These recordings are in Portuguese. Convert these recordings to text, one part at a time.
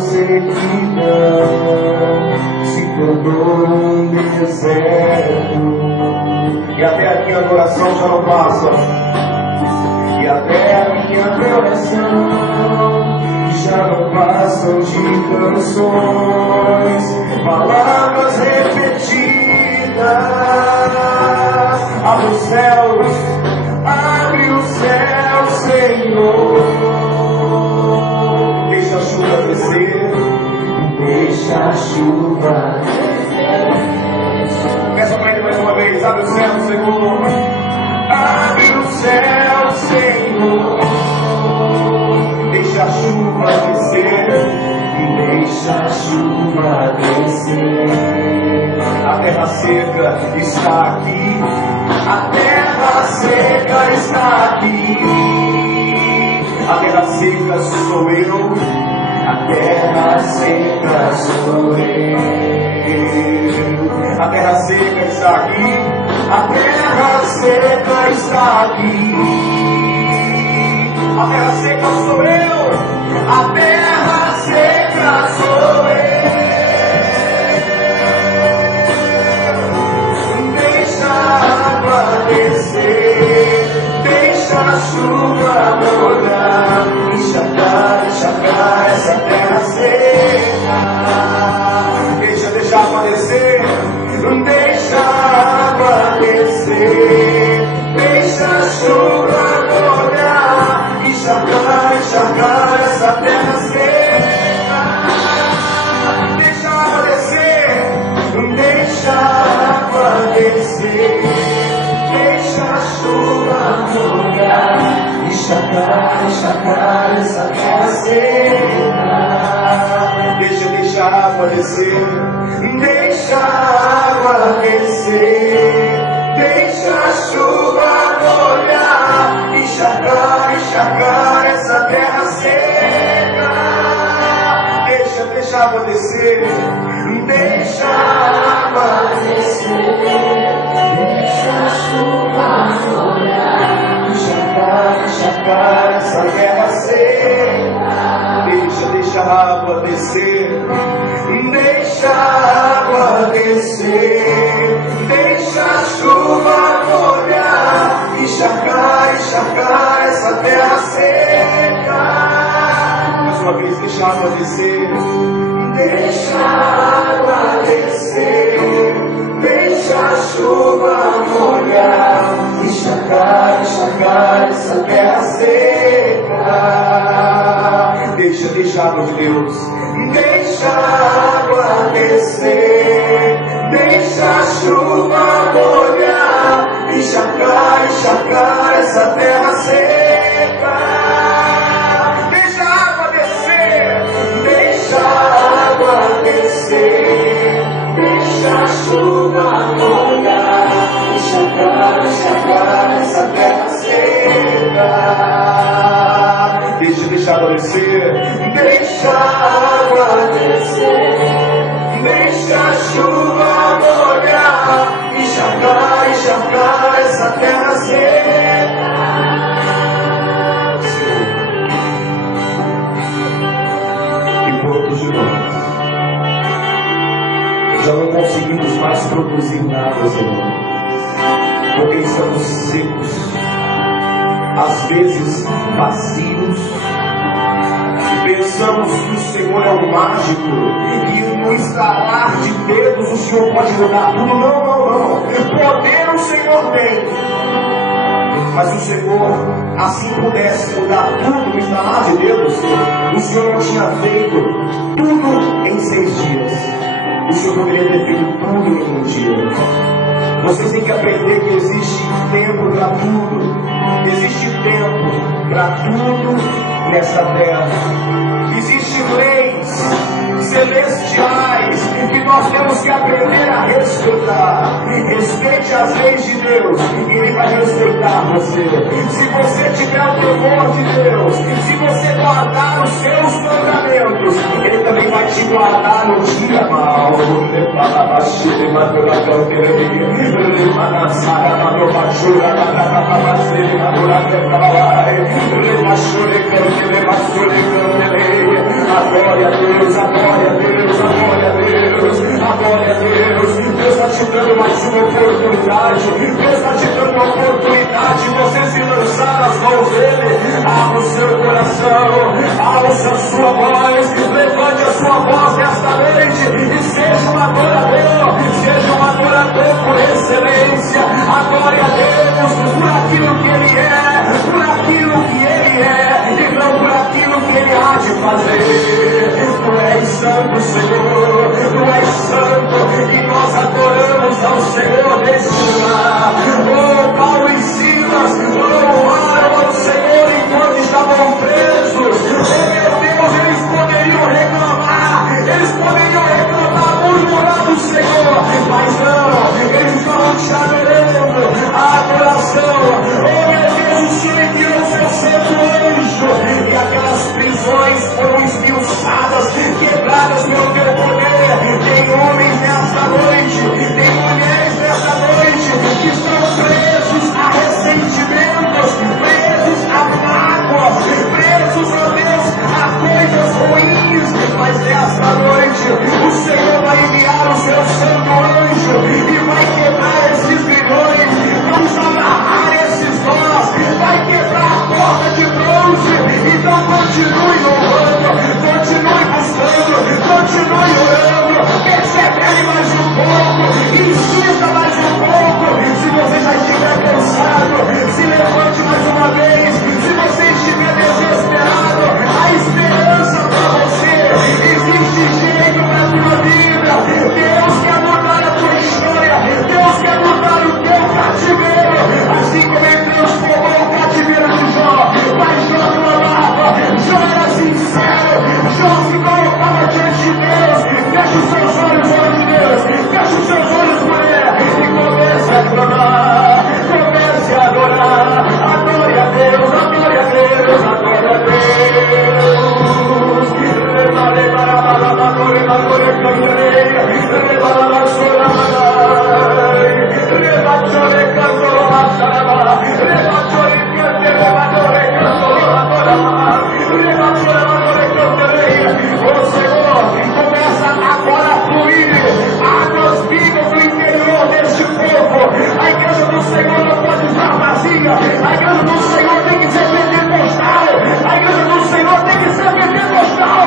sequidão se tornou um deserto, e até a minha adoração já não passa, e até a minha adoração já não passam de canções, palavras repetidas. Abre os céus, Senhor, deixa a chuva descer, deixa a chuva descer. Peça para ele mais uma vez. Abre o céu, Senhor, abre o céu, Senhor, deixa a chuva descer, deixa a chuva descer. A terra seca está aqui, a terra seca está aqui, a terra seca sou eu, a terra seca sou eu. A terra seca está aqui, a terra seca está aqui, a terra seca sou eu, a terra seca sou eu. Deixa a água descer, deixa a chuva molhar, encharcar essa terra seca. Deixa a água descer, deixa a água descer, deixa a chuva molhar, encharcar essa terra seca. Deixa a água descer, deixa a água descer, deixa a chuva molhar, encharcar essa terra seca. Deixa a água descer, deixa a água descer, deixa a chuva molhar, encharcar essa terra seca. Deixa a água descer, deixa a água descer, deixa a chuva molhar, encharcar essa terra seca. Deixa a água descer, deixa a água descer, deixa a chuva molhar, encharcar essa terra seca. Mais uma vez, deixa a água descer, deixa a água descer, deixa a chuva molhar, encharcar essa terra seca. Deixa a água de Deus, deixa a água descer, deixa a chuva molhar, encharcar essa terra seca. Deixa a água descer, deixa a água descer, deixa a chuva molhar, encharcar essa terra seca. Deixa a água descer, deixa a água descer, deixa a chuva molhar, encharcar essa terra seca. E quantos de nós já não conseguimos mais produzir nada, Senhor, porque estamos secos, às vezes vazios. Pensamos que o Senhor é um mágico, que no estalar de dedos o Senhor pode mudar tudo. Não. Poder o Senhor tem, mas o Senhor, assim pudesse mudar tudo no estalar de dedos, o Senhor não tinha feito tudo em 6 dias. O Senhor poderia ter feito tudo em um dia. Vocês têm que aprender que existe tempo para tudo. Existe tempo para tudo nesta terra. Existem leis celestiais que nós temos que aprender a respeitar. Respeite as leis de Deus e Ele vai respeitar você. Se você tiver o temor de Deus, se você guardar os seus mandamentos, Ele também vai te guardar no dia mal. A glória a Deus adoração. Alça a sua voz, levante a sua voz nesta noite e seja um adorador por excelência. Adore a Deus por aquilo que Ele é, por aquilo que Ele é e não por aquilo que Ele há de fazer. Tu és santo, Senhor, Tu és santo, e nós adoramos ao Senhor neste lugar. Oh, Paulo e Silas louvaram ao Senhor enquanto estavam presos. Oh, meu Deus, eles poderiam reclamar, murmurar do Senhor, mas não, eles estavam te adorando. A adoração, oh meu Deus, o Senhor enviou o seu santo anjo, e aquelas prisões foram esmiuçadas, quebradas pelo teu poder. Tem homens nesta noite, tem mulheres nesta noite que estão presos a ressentimentos, presos a mágoas, presos, oh Deus, a coisas ruins, mas nesta noite o Senhor vai enviar o seu santo anjo e vai quebrar esses grilhões, vamos amarrar esses nós, vai quebrar a porta de bronze. Então continue louvando, continue buscando, continue orando, persevere mais um pouco, insista mais um pouco. Se você já estiver cansado, se levante mais uma vez. Se você estiver desesperado, a esperança para você, existe jeito para a tua vida. Deus quer mudar a tua história, Deus quer mudar o teu cativeiro, assim como Ele transformou o cativeiro de Jó. Mas Jó clamava, Jó era sincero, Jó se colocava diante de Deus. Feche os seus olhos, olho de Deus, feche os seus olhos, mulher, e comece a clamar, comece a adorar. Adore a Deus, adore a Deus, adore a Deus. O Senhor começa agora a fluir águas vivas no interior deste povo. A igreja do Senhor não pode estar vazia, a igreja do Senhor tem que ser pentecostal, a igreja do Senhor tem que ser pentecostal.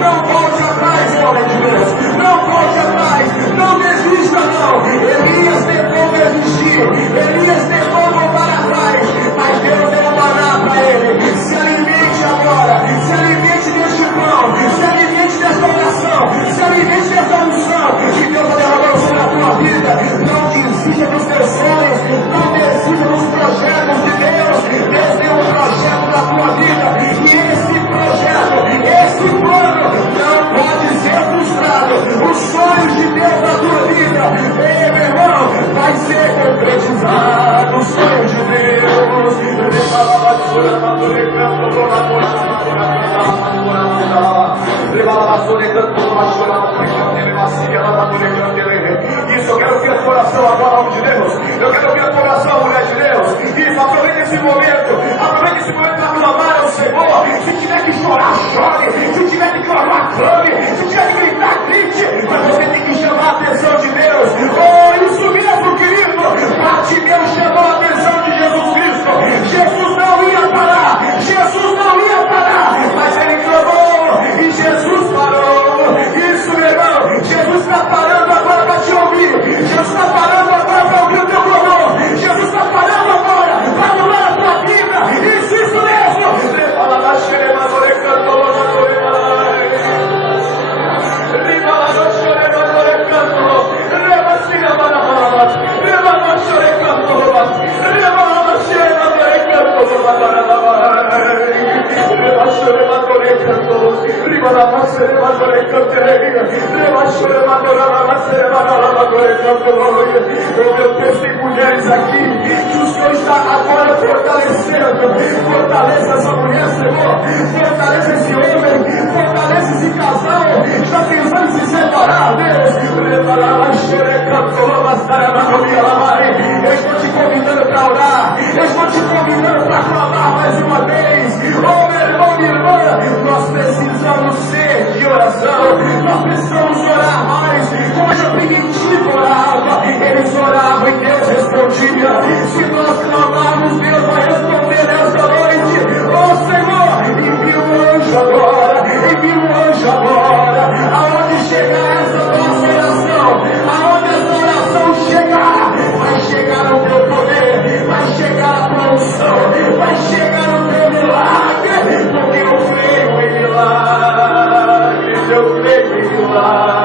Não volte atrás, homem de Deus, não volte atrás, não desista não. Elias tentou desistir, Elias tentou voltar atrás, mas Deus era maná para ele. Se alimente agora, se alimente deste pão, se alimente desta oração, se alimente desta unção que Deus vai derramar sobre a tua vida. Não desista dos teus sonhos, não desista dos projetos de Deus. Deus tem um projeto na tua vida, e esse projeto, esse plano não pode ser frustrado. Os sonhos de Deus na tua vida, ei meu irmão, vai ser concretizado. Os sonhos de Deus. Isso, eu quero ouvir a tua oração agora, homem de Deus. Eu quero ouvir a tua oração, mulher de Deus. Isso, aproveite esse momento para clamar ao Senhor. Se tiver que chorar, chore. Se tiver que clamar, clame. Se tiver que gritar, grite. Mas você tem que chamar a atenção de Deus. Oh, isso mesmo, querido. Bartimeu chamou a atenção de Jesus Cristo. Jesus não ia parar. Jesus não ia parar. Mas ele clamou e Jesus parou. Isso, meu irmão. Jesus está parando agora para te ouvir. Jesus está parando agora para ouvir o teu clamor. Jesus está parando agora para mudar a tua vida. Isso mesmo. Eu meu Deus, tem mulheres aqui que o Senhor está agora fortalecendo. Fortaleça essa mulher, Senhor. Fortaleça esse homem. Fortaleça esse casal. Está pensando em se separar, Deus. Eu estou te convidando para orar. Eu estou te convidando para clamar mais uma vez. Oh, meu irmão, minha irmã, nós precisamos ser de oração. Nós precisamos orar mais. Como a primitiva orava, eles oravam e Deus respondia. Se nós clamarmos, Deus vai responder nessa noite. Oh, Senhor, envia um anjo agora. Envia um anjo agora. Aonde chegar essa nossa oração, aonde essa oração chegar, vai chegar o teu poder, vai chegar a tua unção, vai chegar o teu milagre, porque eu creio em milagres, eu creio em milagres.